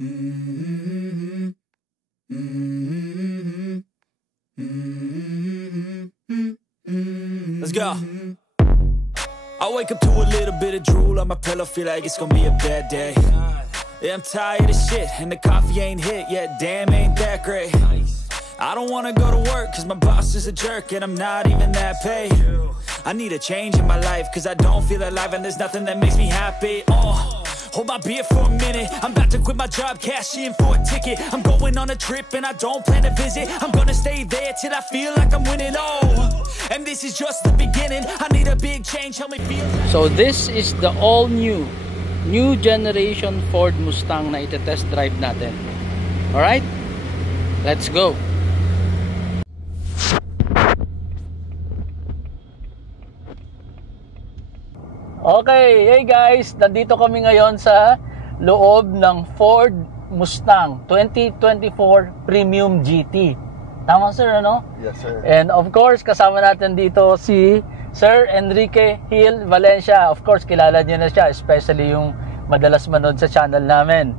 Let's go. I wake up to a little bit of drool on my pillow, feel like it's gonna be a bad day. Yeah, I'm tired of shit, and the coffee ain't hit yet, damn, ain't that great. I don't wanna go to work, cause my boss is a jerk, and I'm not even that paid. I need a change in my life, cause I don't feel alive, and there's nothing that makes me happy. Hold my beer for a minute, I'm about to quit my job, cash in for a ticket. I'm going on a trip and I don't plan to visit. I'm gonna stay there till I feel like I'm winning, and this is just the beginning. I need a big change, help me feel. So this is the all new generation Ford Mustang na ite-test drive natin. Alright? Let's go! Okay, hey guys, nandito kami ngayon sa loob ng Ford Mustang 2024 Premium GT. Tama sir, ano? Yes sir. And of course, kasama natin dito si Sir Enrique Hill Valencia. Of course, kilala niyo na siya, especially yung madalas manood sa channel namin.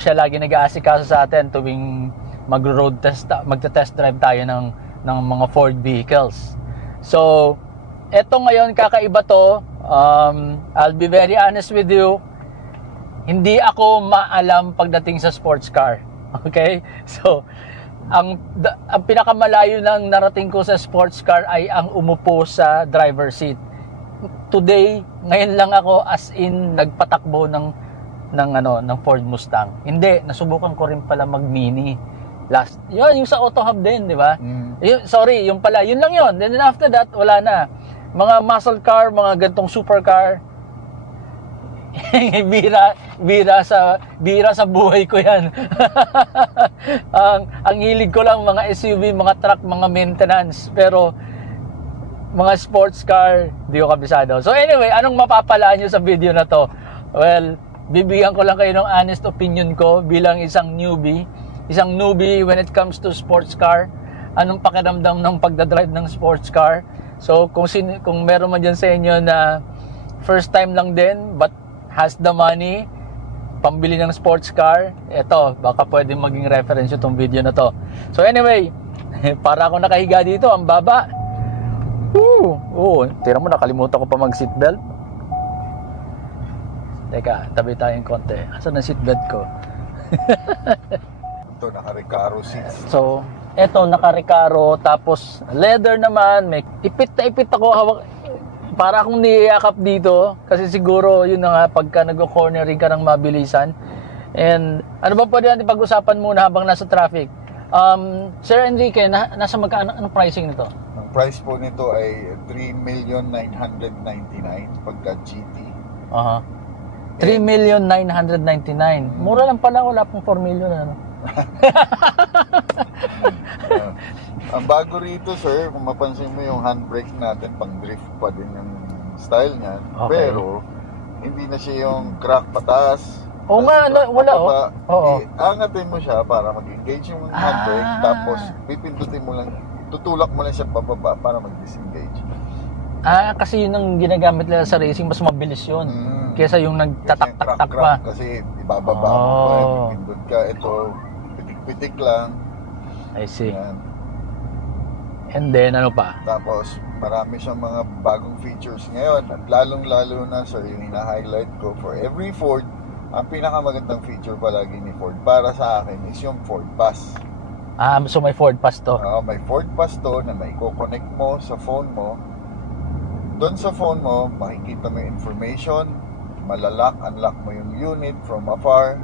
Siya lagi nag-aasikaso sa atin tuwing magte-test drive tayo ng mga Ford vehicles. So, eto ngayon kakaiba to. I'll be very honest with you, hindi ako maalam pagdating sa sports car. Okay? So, ang pinakamalayo ng narating ko sa sports car ay ang umupo sa driver seat. Today, ngayon lang ako as in nagpatakbo ng Ford Mustang. Hindi, nasubukan ko rin pala mag-mini last. Yun, yung sa Auto Hub din, di ba? Sorry, yung pala, yun lang yun. Then after that, wala na. Mga muscle car, mga gantong supercar, bira sa buhay ko yan. ang hilig ko lang mga SUV, mga truck, mga maintenance, pero mga sports car, di ko kabisado. So anyway, anong mapapala nyo sa video na to? Well, bibigyan ko lang kayo ng honest opinion ko bilang isang newbie when it comes to sports car. Anong pakiramdam ng pagdadrive ng sports car? So, kung meron man dyan sa inyo na first time lang din but has the money pambili ng sports car, eto, baka pwede maging reference itong video na to. So anyway, para ako nakahiga dito, ang baba. Tira mo, nakalimutan ko pa mag seatbelt. Teka, tabi tayong konti. Asan ang seatbelt ko? Ito, naka-Recaro seats. So, eto, naka-Recaro, tapos leather naman, may ipit na ipit ako, hawak, para akong niyayakap dito, kasi siguro, yun na nga, pagka nag-cornering ka ng mabilisan. And, ano ba pwede natin pag-usapan muna habang nasa traffic? Sir Enrique, nasa magkano, anong pricing nito? Ang price po nito ay 3,999,000 pagka GT. 3,999,000. Mura lang pala, wala pong 4 million, ano? Ang bago rito sir, kung mapansin mo yung handbrake natin, pang drift pa din yung style niyan. Okay. Pero hindi na siya yung crack pataas. Oo nga, wala oh. Angatin mo siya para mag-engage yung handbrake, tapos pipindutin mo lang, tutulak mo lang siya pababa para mag-disengage. Kasi yun ang ginagamit nila sa racing, mas mabilis yun kesa yung nagtatak-tak pa. Kasi ibababa mo pa, pipindot ka. Ito, pitik-pitik lang. I see. Yan. And then, ano pa? Tapos, marami siyang mga bagong features ngayon. At lalong-lalo na, sir, yung ina-highlight ko for every Ford, ang pinakamagandang feature palagi ni Ford para sa akin is yung Ford Pass. So may Ford Pass to? May Ford Pass to na maiko-connect mo sa phone mo. Doon sa phone mo, makikita mo yung information, malalak, unlock mo yung unit from afar,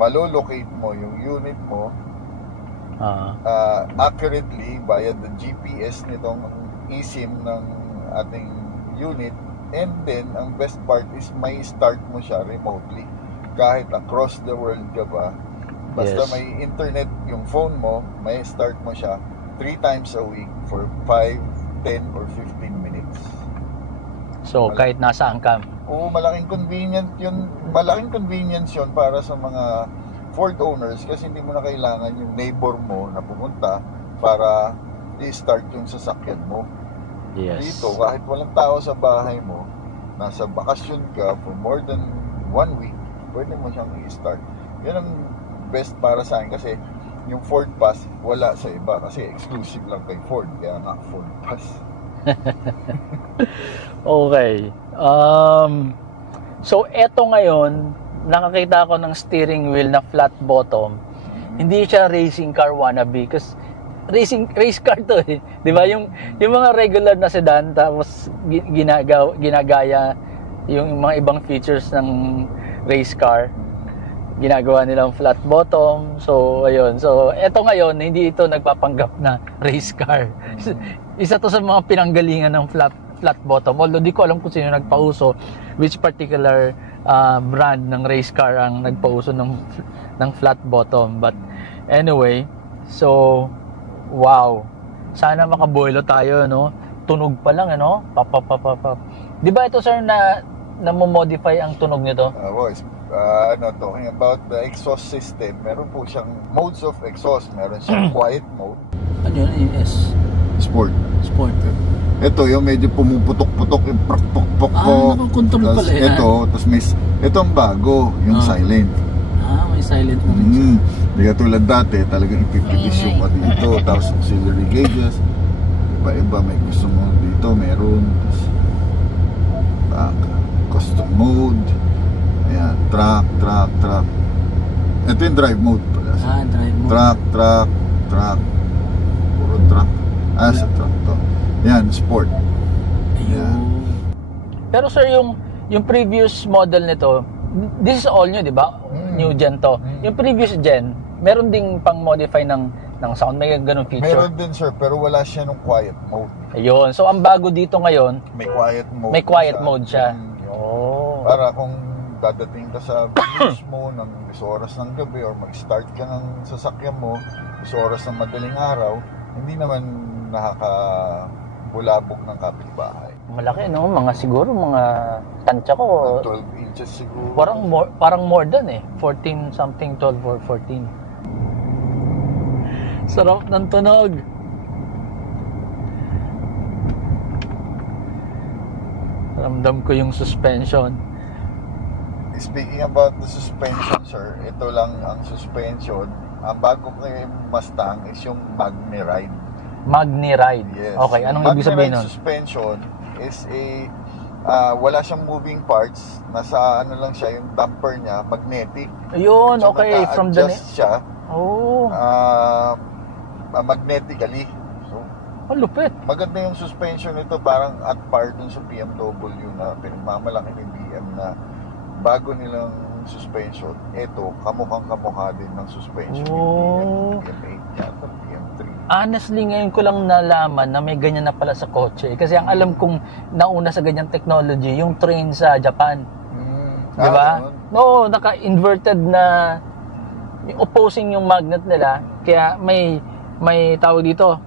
malolocate mo yung unit mo accurately via the GPS nitong eSIM ng ating unit. And then, ang best part is may start mo siya remotely. Kahit across the world ka ba, basta may internet yung phone mo, may start mo siya 3 times a week for 5, 10, or 15 minutes. So, kahit nasaan ka? Oo, malaking convenience yun para sa mga Ford owners kasi hindi mo na kailangan yung neighbor mo na pumunta para i-start yung sasakyan mo. Yes. Dito, kahit walang tao sa bahay mo, nasa bakasyon ka for more than 1 week, pwede mo siyang i-start. Yan ang best para sa akin kasi yung Ford Pass wala sa iba kasi exclusive lang kay Ford, kaya nga Ford Pass. Okay. So eto ngayon, nakakita ako ng steering wheel na flat bottom. Hindi siya racing car wannabe kasi race car to eh. 'Di ba? Yung mga regular na sedan tapos ginagaya yung mga ibang features ng race car. Ginagawa nilang flat bottom. So ayun. So eto ngayon, hindi ito nagpapanggap na race car. Isa to sa mga pinanggalingan ng flat bottom. Although di ko alam kung sino nagpauso, which particular brand ng race car ang nagpauso ng flat bottom. But anyway, so wow. Sana makaboilo tayo, no? Tunog pa lang, ano? Papapapapap. Di ba ito, sir, na mo-modify ang tunog nito? Boys, talking about the exhaust system, meron po siyang modes of exhaust. Meron siyang quiet mode. Ano yun? S? Sport. Ito, yung medyo pumuputok-putok, yung prak-pok-pok. Nakakontrol pala yan. Ito ang bago, yung silent. May silent mode. Hindi ka tulad dati, talagang ipipilis yung dito. Tapos auxiliary gauges. Iba-iba, may gusto mo dito, meron. Custom mode. Ayan, track. Ito yung drive mode pala. Drive mode. Track. Puro track. Sa track to. Yan, sport. Ayun. Pero sir, yung previous model nito, this is all new, di ba? New gen to. Yung previous gen, meron ding pang-modify ng sound. May ganun feature. Meron din, sir, pero wala siya ng quiet mode. Ayun. So, ang bago dito ngayon, may quiet mode. May quiet mode siya. Para kung dadating ka sa business mo ng isang oras ng gabi or mag-start ka ng sasakyan mo isang oras ng madaling araw, hindi naman nakakabulabog ng kapitbahay. Malaki, no? Siguro mga tansya ko 12 inches siguro. Parang more than 14 something, 12 or 14. Sarap ng tunog. Ramdam ko yung suspension. Speaking about the suspension, sir, ito lang ang suspension. Ang bago kay Mustang is yung Magni-Ride. Magni-Ride? Yes. Okay, anong ibig sabihin nun? Magni-Ride suspension is wala siyang moving parts. Nasa lang siya, yung damper niya, magnetic. Ayun, so, okay. From the siya. Oh. Magnetically. So, lupit. Maganda yung suspension nito, parang at par dun sa BMW na pinagmamalaki ni BM na bago nilang suspension. Ito, kamukhang-kamukha din ng suspension ng BM8 yata, BM3. Honestly, ngayon ko lang nalaman na may ganyan na pala sa kotse. Kasi ang alam kong nauna sa ganyang technology, yung train sa Japan. Di ba? No, naka-inverted na opposing yung magnet nila. Kaya may tawag dito,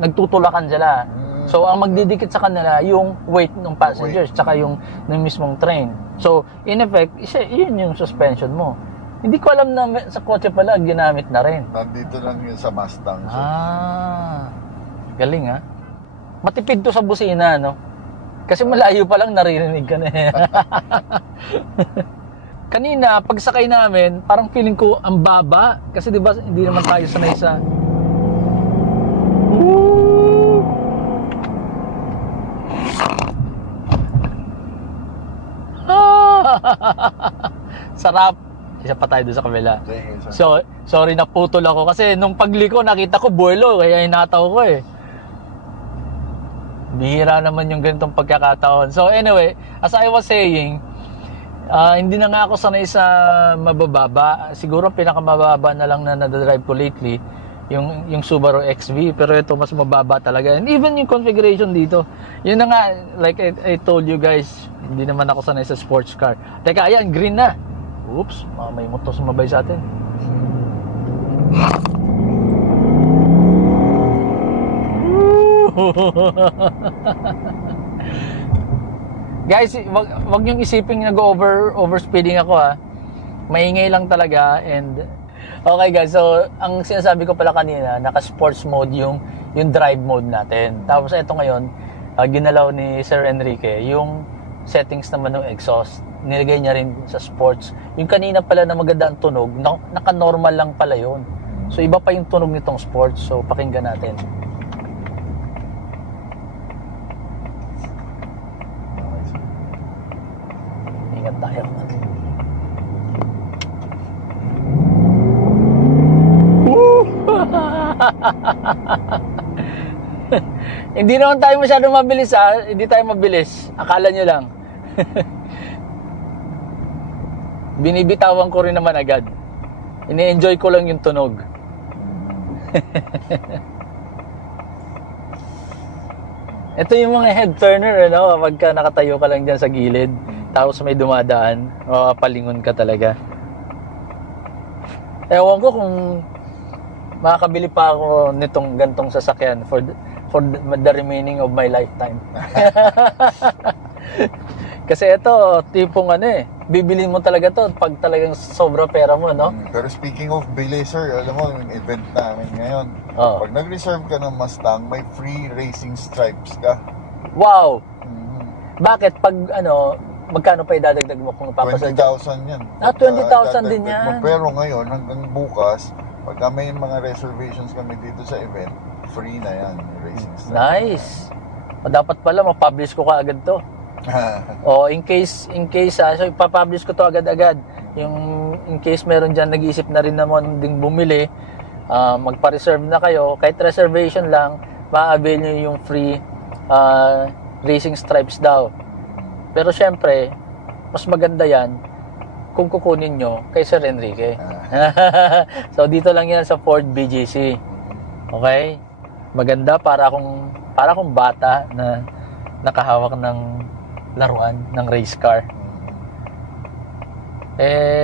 nagtutulakan sila. So, ang magdidikit sa kanila, yung weight ng passengers, tsaka yung mismong train. So, in effect, yun yung suspension mo. Hindi ko alam na sa kotse pala, ginamit na rin. Nandito lang yun sa Mustang. So. Galing ha. Matipid to sa busina, no? Kasi malayo pa lang, naririnig ka na eh. Kanina, pagsakay namin, parang feeling ko ang baba. Kasi di ba hindi naman tayo sanay sa... Sarap. Isa pa tayo doon sa kabila. So, sorry na putol ako kasi nung pagliko nakita ko buwelo kaya hinataw ko eh. Bihira naman yung ganitong pagkakataon. So anyway, as I was saying, hindi na nga ako sanay sa mabababa. Siguro pinakamababa na lang na nadadrive ko lately yung Subaru XV, pero ito mas mababa talaga. And even yung configuration dito, yun na nga, like I told you guys, hindi naman ako sanay sa sports car. Teka, ayan, green na. Oops, may motor sumabay sa atin. Guys, wag niyong isiping nag-overspeeding ako ha. Maingay lang talaga and okay guys, so ang sinasabi ko pala kanina, naka-sports mode yung drive mode natin. Tapos ito ngayon, ginalaw ni Sir Enrique yung settings naman ng exhaust. nilagay niya rin sa sports. Yung kanina pala na maganda ang tunog, naka-normal lang pala yun. So iba pa yung tunog nitong sports. So pakinggan natin. Ingat tayo. Hindi naman tayo masyadong mabilis Hindi tayo mabilis. Akala nyo lang. Binibitawan ko rin naman agad. Ini-enjoy ko lang yung tunog. Ito yung mga head turner, ano? Kapag nakatayo ka lang dyan sa gilid, tapos may dumadaan, makapalingon ka talaga. Ewan ko kung makakabili pa ako nitong gantong sasakyan for the remaining of my lifetime. Kasi ito, tipong bibilin mo talaga to pag talagang sobra pera mo, no? Pero speaking of bili, sir, alam mo, yung event namin ngayon, pag nag-reserve ka ng Mustang, may free racing stripes ka. Wow! Bakit? Pag magkano pa idadagdag mo kung papasal? 20,000 yan. 20,000 din yan. Pero ngayon, hanggang bukas, pagka may mga reservations kami dito sa event, free na yan, racing stripes. Nice! Dapat pala, mapublish ko ka agad to. In case so ipapublish ko to agad-agad. Yung in case meron diyan nag-iisip na rin naman ding bumili, magpa-reserve na kayo, kahit reservation lang, ma-avail niyo yung free racing stripes daw. Pero syempre, mas maganda yan kung kukunin nyo kay Sir Enrique. So dito lang yan sa Ford BGC. Okay? Maganda para akong bata na nakahawak ng laruan ng race car.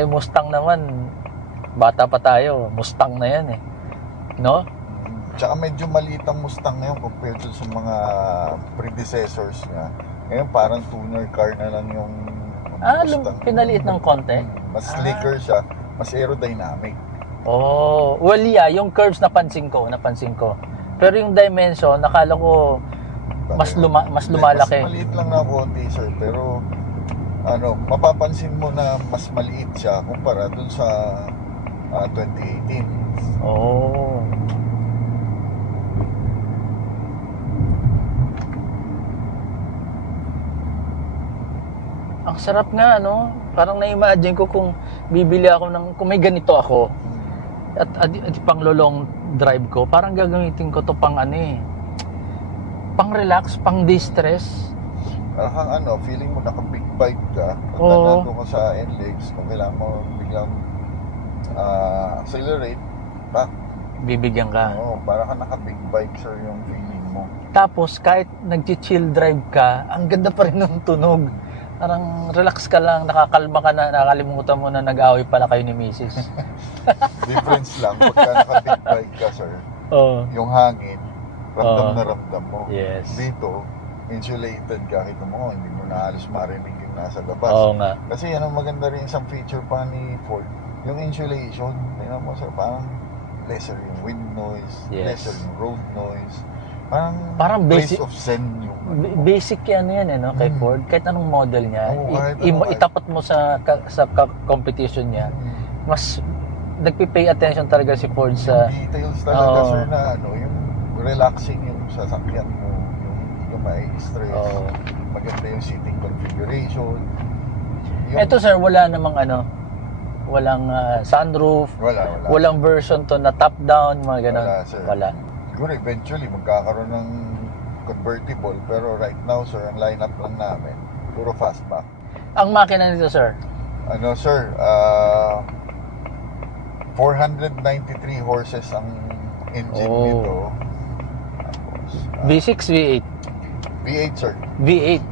Mustang naman, bata pa tayo, Mustang na yan no? Tsaka medyo maliit ang Mustang ngayon compared to sa mga predecessors niya. Ngayon parang tuner car na lang yung Mustang. Pinaliit ng konti? Mas slicker siya, mas aerodynamic. Well yeah, yung curves napansin ko. Pero yung dimension, nakala ko mas lumalaki. Mas maliit lang na konti, sir, pero mapapansin mo na mas maliit siya kumpara dun sa 2018. Ang sarap nga, parang na-imagine ko kung bibili ako kung may ganito ako at pang long drive ko, parang gagamitin ko to pang pang relax, pang distress. Feeling mo naka-big bike ka, pag nandun ka sa NLEX, kung kailangan mo biglang accelerate, bibigyan ka. Para ka naka-big bike, sir, yung feeling mo. Tapos, kahit nag-chill drive ka, ang ganda pa rin ng tunog. Parang relax ka lang, nakakalma ka na, nakakalimutan mo na nag-away pala kayo ni Mrs. Difference lang, pagka naka-big bike ka, sir, yung hangin, ramdam na ramdam mo. Yes. Dito, insulated ka, kita mo, hindi mo na halos marinig yung nasa labas. Nga. Kasi yan ang maganda rin isang feature pa ni Ford, yung insulation. Tingnan mo, sir, parang lesser yung wind noise, lesser yung road noise. Parang basic of zen yung basic yan kay Ford, kahit anong model niya. Itapat mo sa competition niya. Mas nagpi-pay attention talaga si Ford sa details talaga, sir, na yung relaxing yung sasakyan mo, yung hindi ka mai-stress. Maganda yung seating configuration. Ito, sir, wala namang walang sunroof. Walang version to na top down, mga ganun. Wala. Siguro eventually magkakaroon ng convertible, pero right now, sir, ang lineup lang namin puro fastback. Ang makina nito, sir? Sir, 493 horses ang engine nito. Tapos, V6, V8? V8, sir. V8?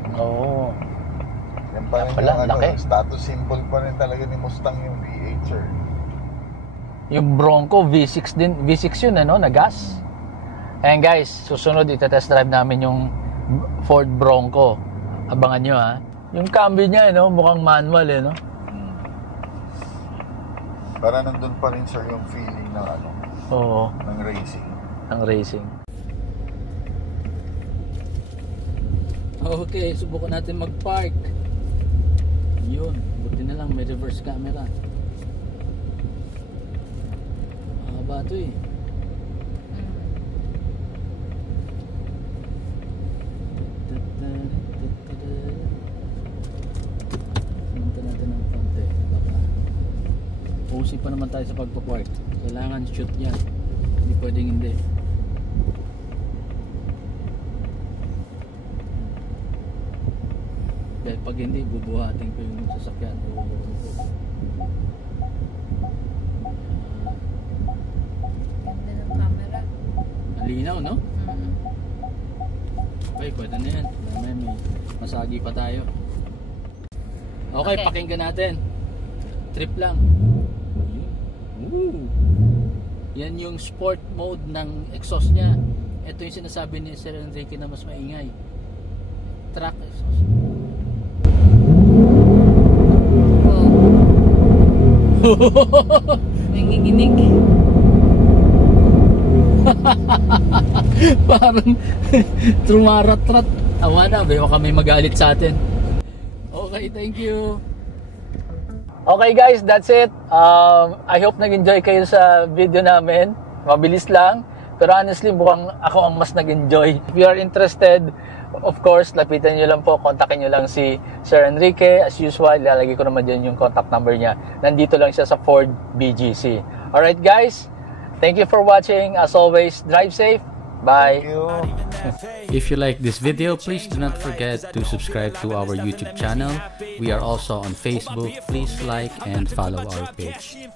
Yan pa rin yung status symbol pa rin talaga ni Mustang yung V8, sir. Yung Bronco, V6 din. V6 yun, na gas. Ayan guys, susunod ita-test drive namin yung Ford Bronco. Abangan nyo Yung cambio niya, mukhang manual Para nandun pa rin, sir, yung feeling ng ng racing. Ng racing. Okay, subukan natin mag-park. Yun, buti na lang may reverse camera. Mahaba ito eh. Sinunta natin ng konti. Baka OC pa naman tayo sa pagpapark. Kailangan shoot yan. Hindi pwedeng hindi. Dahil pag hindi, bubuhatin ko yung sasakyan. Ganda ng camera. Malinaw, no? Okay, pwede na yan. May masagi pa tayo. Okay, Okay. pakinggan natin. Trip lang. Ooh. Yan yung sport mode ng exhaust niya. Ito yung sinasabi ni Sir Enrique na mas maingay. Track exhaust. Nanginginig. Parang trumarat-rat. Awa na, baka may magalit sa atin. Okay, thank you. Okay guys, that's it. I hope nag-enjoy kayo sa video namin. Mabilis lang. Pero honestly, mukhang ako ang mas nag-enjoy. If you are interested, of course, lapitan nyo lang po. Kontakin nyo lang si Sir Enrique. As usual, ilalagay ko naman dyan yung contact number niya. Nandito lang siya sa Ford BGC. Alright guys, thank you for watching. As always, drive safe. Bye. Thank you. If you like this video, please do not forget to subscribe to our YouTube channel. We are also on Facebook. Please like and follow our page.